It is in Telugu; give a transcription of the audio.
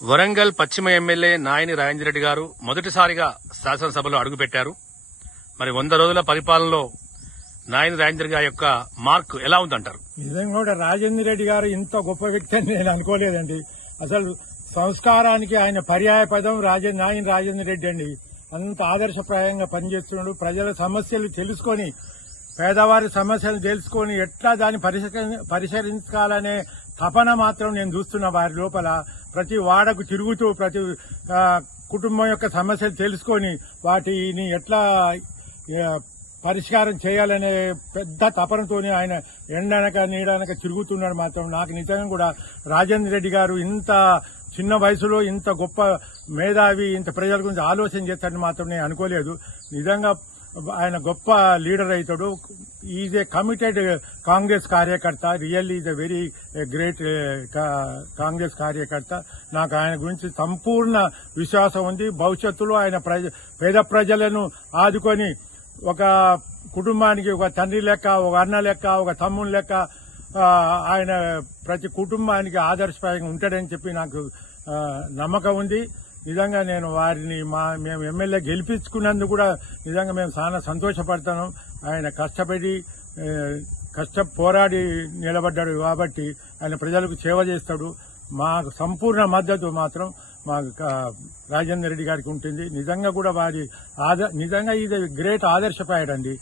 వరంగల్ పశ్చిమ ఎమ్మెల్యే నాయని రాజేందర్ రెడ్డి గారు మొదటిసారిగా శాసనసభలో అడుగుపెట్టారు. మరి 100 రోజుల పరిపాలనలో నాయని రాజేందర్ గారి యొక్క మార్క్ ఎలా ఉందంటారు? నిజంగా కూడా రాజేందర్ రెడ్డి గారు ఇంత గొప్ప వ్యక్తి అని నేను అనుకోలేదండి. అసలు సంస్కారానికి ఆయన పర్యాయ పదం నాయని రాజేందర్ రెడ్డి అండి. అంత ఆదర్శప్రాయంగా పనిచేస్తున్నాడు. ప్రజల సమస్యలు తెలుసుకొని, పేదవారి సమస్యలు తెలుసుకొని ఎట్లా దాన్ని పరిష్కరించాలనే తపన మాత్రం నేను చూస్తున్నా వారి లోపల. ప్రతి వాడకు తిరుగుతూ ప్రతి కుటుంబం యొక్క సమస్యలు తెలుసుకొని వాటిని ఎట్లా పరిష్కారం చేయాలనే పెద్ద తపనతోనే ఆయన ఎండనక నీడనక తిరుగుతున్నాడు. మాత్రం నాకు నిజంగా కూడా రాజేందర్ రెడ్డి గారు ఇంత చిన్న వయసులో ఇంత గొప్ప మేధావి, ఇంత ప్రజల గురించి ఆలోచన చేస్తాడని మాత్రం నేను అనుకోలేదు. నిజంగా ఆయన గొప్ప లీడర్ అవుతాడు. ఈజ్ ఏ కమిటెడ్ కాంగ్రెస్ కార్యకర్త. Really is a very great Congress కార్యకర్త. నాకు ఆయన గురించి సంపూర్ణ విశ్వాసం ఉంది. భవిష్యత్తులో ఆయన పేద ప్రజలను ఆదుకొని ఒక కుటుంబానికి ఒక తండ్రి లెక్క, ఒక అన్న లెక్క, ఒక తమ్ముని లెక్క ఆయన ప్రతి కుటుంబానికి ఆదర్శప్రాయంగా ఉంటాడని చెప్పి నాకు నమ్మకం ఉంది. నిజంగా నేను వారిని మేము ఎమ్మెల్యే గెలిపించుకున్నందుకు కూడా నిజంగా మేము చాలా సంతోషపడతాను. ఆయన పోరాడి నిలబడ్డాడు కాబట్టి ఆయన ప్రజలకు సేవ చేస్తాడు. మా సంపూర్ణ మద్దతు మాత్రం మా రాజేందర్ రెడ్డి గారికి ఉంటుంది. నిజంగా కూడా నిజంగా ఇది గ్రేట్ ఆదర్శపాయుడండి.